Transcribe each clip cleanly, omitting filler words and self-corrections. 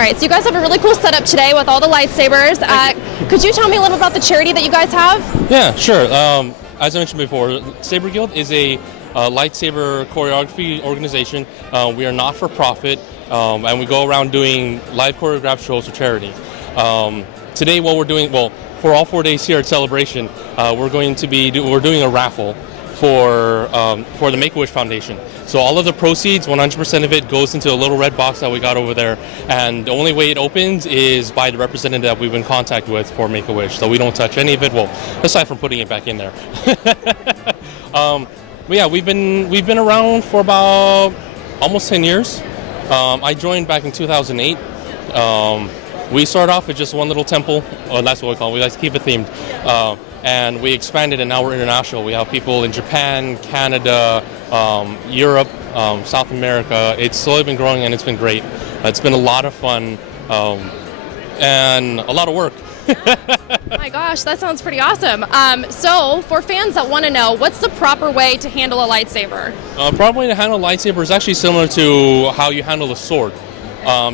right, so you guys have a really cool setup today with all the lightsabers. Could you tell me a little about the charity that you guys have? Yeah, sure. As I mentioned before, Saber Guild is a lightsaber choreography organization. We are not for profit, and we go around doing live choreographed shows for charity. Today, what we're doing, well, for all 4 days here at Celebration, we're doing a raffle for the Make-A-Wish Foundation. So all of the proceeds, 100% of it, goes into a little red box that we got over there. And the only way it opens is by the representative that we've been in contact with for Make-A-Wish. So we don't touch any of it, well, aside from putting it back in there. But yeah, we've been around for about almost 10 years. I joined back in 2008. We started off with just one little temple. Oh, that's what we call it. We like to keep it themed. And we expanded, and now we're international. We have people in Japan, Canada, Europe, South America. It's slowly been growing, and it's been great. It's been a lot of fun and a lot of work. My gosh, that sounds pretty awesome. So, for fans that want to know, what's the proper way to handle a lightsaber? Proper way to handle a lightsaber is actually similar to how you handle a sword.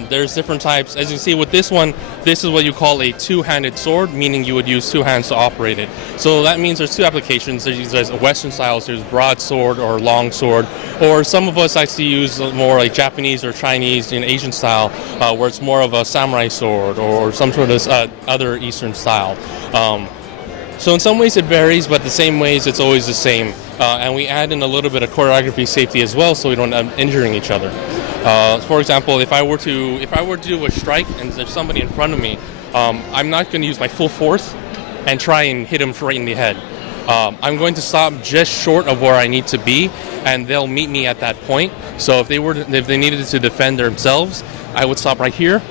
There's different types. As you see with this one, this is what you call a two-handed sword, meaning you would use two hands to operate it. So that means there's two applications. There's Western styles, there's broadsword or long sword, or some of us actually use more like Japanese or Chinese and Asian style, where it's more of a samurai sword or some sort of other Eastern style. So in some ways it varies, but the same ways it's always the same. And we add in a little bit of choreography safety as well, so we don't end up injuring each other. For example, if I were to do a strike and there's somebody in front of me, I'm not going to use my full force and try and hit him right in the head. I'm going to stop just short of where I need to be, and they'll meet me at that point. So if they needed to defend themselves, I would stop right here.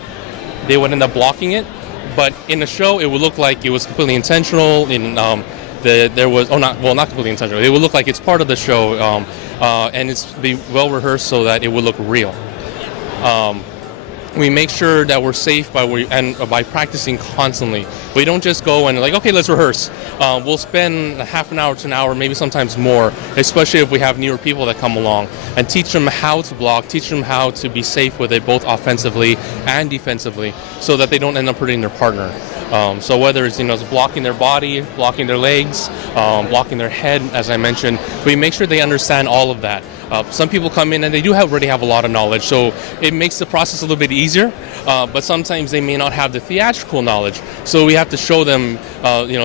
They would end up blocking it, but in the show, it would look like it was completely intentional. Not completely intentional. It would look like it's part of the show, and it's be well rehearsed so that it would look real. We make sure that we're safe by practicing constantly. We don't just go and okay, let's rehearse. We'll spend a half an hour to an hour, maybe sometimes more, especially if we have newer people that come along, and teach them how to block, teach them how to be safe with it, both offensively and defensively, so that they don't end up hurting their partner. So whether it's blocking their body, blocking their legs, blocking their head, as I mentioned, we make sure they understand all of that. Some people come in and they do already have a lot of knowledge, so it makes the process a little bit easier, but sometimes they may not have the theatrical knowledge, so we have to show them,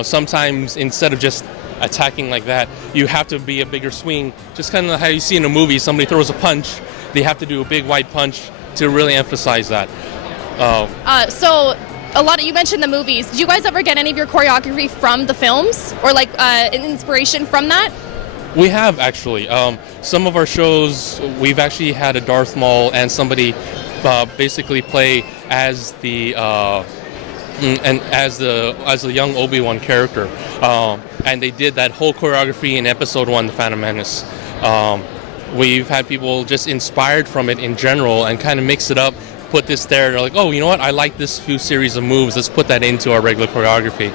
sometimes instead of just attacking like that, you have to be a bigger swing, just kind of how you see in a movie, somebody throws a punch, they have to do a big wide punch to really emphasize that. You mentioned the movies. Did you guys ever get any of your choreography from the films, or an inspiration from that? We have actually. Some of our shows, we've actually had a Darth Maul and somebody basically play as the young Obi-Wan character, and they did that whole choreography in Episode 1, The Phantom Menace. We've had people just inspired from it in general and kind of mix it up. Put this there, and they're like, oh, you know what? I like this few series of moves. Let's put that into our regular choreography.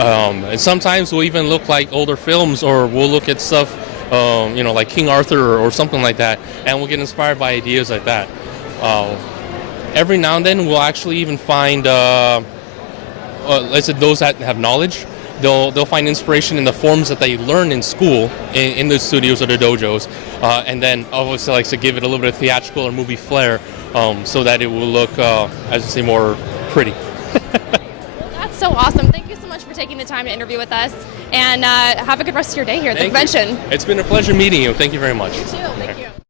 And sometimes we'll even look like older films, or we'll look at stuff, like King Arthur or something like that, and we'll get inspired by ideas like that. Every now and then, we'll actually even find, let's say, those that have knowledge. They'll find inspiration in the forms that they learn in school, in the studios or the dojos, and then obviously like to give it a little bit of theatrical or movie flair, so that it will look, as you say, more pretty. That's so awesome. Thank you so much for taking the time to interview with us, and have a good rest of your day here at the convention. It's been a pleasure meeting you. Thank you very much. You too. Thank you.